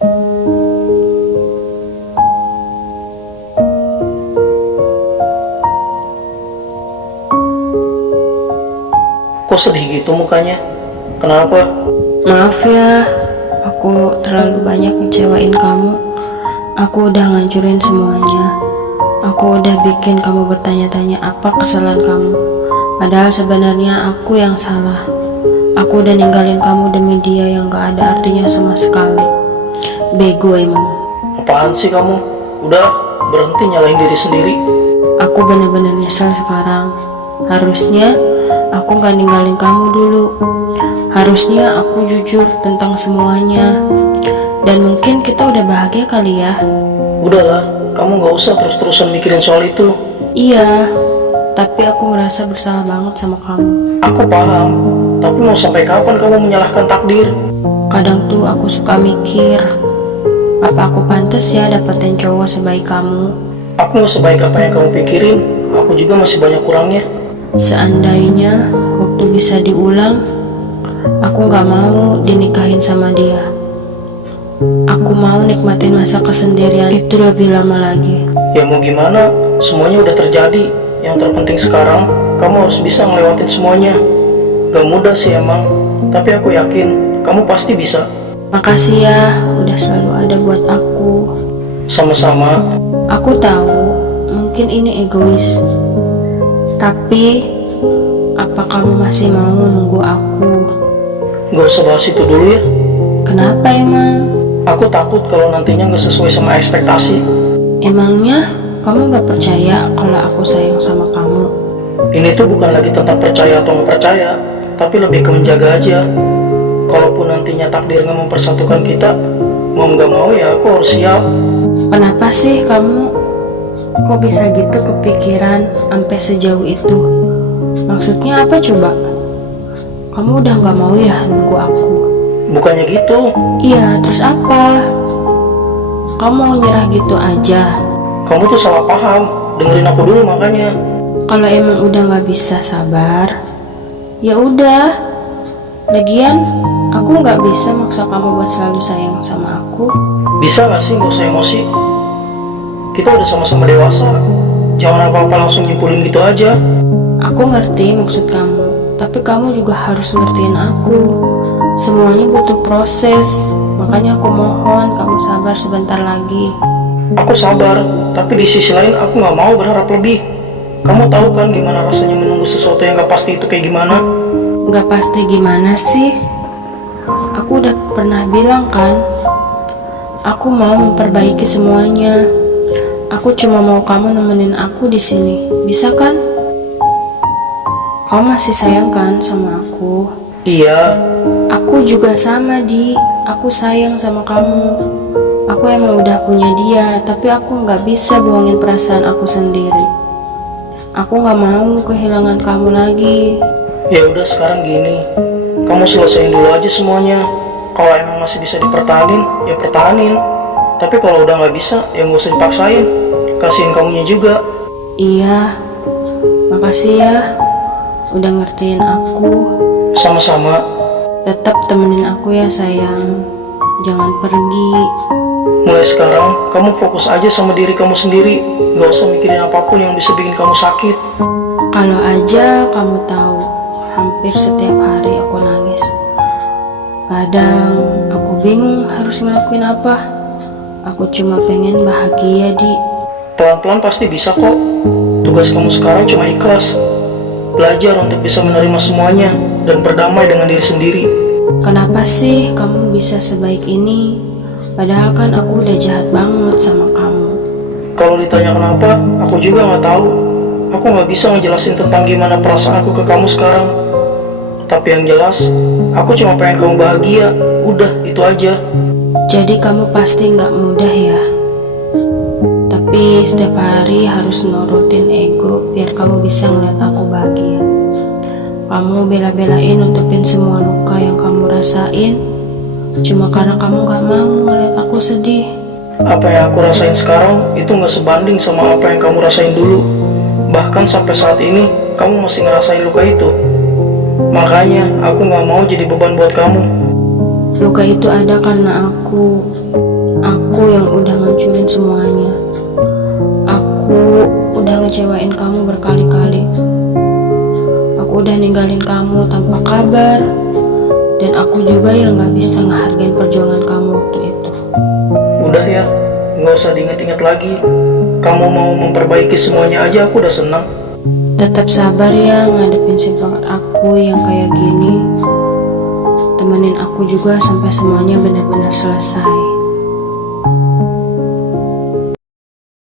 Kok sedih gitu mukanya? Kenapa? Maaf ya, aku terlalu banyak ngecewain kamu. Aku udah ngancurin semuanya. Aku udah bikin kamu bertanya-tanya apa kesalahan kamu. Padahal sebenarnya aku yang salah. Aku udah ninggalin kamu demi dia yang gak ada artinya sama sekali. Bego emang. Apaan sih kamu? Udah, berhenti nyalain diri sendiri. Aku bener-bener nyesel sekarang. Harusnya aku gak ninggalin kamu dulu. Harusnya aku jujur tentang semuanya. Dan mungkin kita udah bahagia kali ya. Udahlah, kamu gak usah terus-terusan mikirin soal itu. Iya, tapi aku merasa bersalah banget sama kamu. Aku paham, tapi mau sampai kapan kamu menyalahkan takdir? Kadang tuh aku suka mikir, apa aku pantas ya dapetin cowok sebaik kamu? Aku gak sebaik apa yang kamu pikirin. Aku juga masih banyak kurangnya. Seandainya waktu bisa diulang, aku gak mau dinikahin sama dia. Aku mau nikmatin masa kesendirian itu lebih lama lagi. Ya mau gimana, semuanya udah terjadi. Yang terpenting sekarang, kamu harus bisa ngelewatin semuanya. Gak mudah sih emang, tapi aku yakin kamu pasti bisa. Makasih ya, udah selalu ada buat aku. Sama-sama. Aku tahu, mungkin ini egois. Tapi, apa kamu masih mau nunggu aku? Gak usah bahas itu dulu ya. Kenapa emang? Aku takut kalau nantinya gak sesuai sama ekspektasi. Emangnya kamu gak percaya kalau aku sayang sama kamu? Ini tuh bukan lagi tentang percaya atau nggak percaya, tapi lebih ke menjaga aja. Kalaupun nantinya takdir nggak mempersatukan kita, mau nggak mau ya aku harus siap. Kenapa sih kamu kok bisa gitu kepikiran sampai sejauh itu? Maksudnya apa coba? Kamu udah gak mau ya nunggu aku? Bukannya gitu. Iya, terus apa? Kamu mau nyerah gitu aja? Kamu tuh salah paham. Dengerin aku dulu makanya. Kalau emang udah gak bisa sabar, ya udah. Lagian, aku gak bisa maksa kamu buat selalu sayang sama aku. Bisa nggak sih nggak usah emosi? Kita udah sama-sama dewasa. Jangan apa-apa langsung nyimpulin gitu aja. Aku ngerti maksud kamu, tapi kamu juga harus ngertiin aku. Semuanya butuh proses, makanya aku mohon kamu sabar sebentar lagi. Aku sabar, tapi di sisi lain aku nggak mau berharap lebih. Kamu tahu kan gimana rasanya menunggu sesuatu yang gak pasti itu kayak gimana? Gak pasti gimana sih? Aku udah pernah bilang kan, aku mau memperbaiki semuanya. Aku cuma mau kamu nemenin aku di sini, bisa kan? Kamu masih sayang kan sama aku? Iya. Aku juga sama, Di. Aku sayang sama kamu. Aku emang udah punya dia, tapi aku gak bisa bohongin perasaan aku sendiri. Aku gak mau kehilangan kamu lagi. Ya udah sekarang gini, kamu selesaiin dulu aja semuanya. Kalau emang masih bisa dipertahanin, ya pertahanin. Tapi kalau udah nggak bisa, ya nggak usah dipaksain. Kasihin kamunya juga. Iya, makasih ya udah ngertiin aku. Sama-sama. Tetap temenin aku ya sayang. Jangan pergi. Mulai sekarang, kamu fokus aja sama diri kamu sendiri. Nggak usah mikirin apapun yang bisa bikin kamu sakit. Kalau aja kamu tahu, hampir setiap hari aku nangis. Kadang aku bingung harus ngelakuin apa. Aku cuma pengen bahagia, Di. Pelan-pelan pasti bisa kok. Tugas kamu sekarang cuma ikhlas. Belajar untuk bisa menerima semuanya dan berdamai dengan diri sendiri. Kenapa sih kamu bisa sebaik ini? Padahal kan aku udah jahat banget sama kamu. Kalau ditanya kenapa, aku juga nggak tahu. Aku nggak bisa ngejelasin tentang gimana perasaan aku ke kamu sekarang. Tapi yang jelas, aku cuma pengen kamu bahagia. Udah, itu aja. Jadi kamu pasti nggak mudah ya. Tapi setiap hari harus nurutin ego biar kamu bisa ngeliat aku bahagia. Kamu bela-belain nutupin semua luka yang kamu rasain cuma karena kamu gak mau ngeliat aku sedih. Apa yang aku rasain sekarang itu gak sebanding sama apa yang kamu rasain dulu. Bahkan sampai saat ini kamu masih ngerasain luka itu. Makanya aku gak mau jadi beban buat kamu. Luka itu ada karena aku yang udah ngancurin semuanya. Aku udah ngecewain kamu berkali-kali. Aku udah ninggalin kamu tanpa kabar. Dan aku juga yang gak bisa ngehargain perjuangan kamu waktu itu. Udah ya, nggak usah diinget-inget lagi. Kamu mau memperbaiki semuanya aja aku udah senang. Tetap sabar ya ngadepin sifat aku yang kayak gini. Temenin aku juga sampai semuanya benar-benar selesai.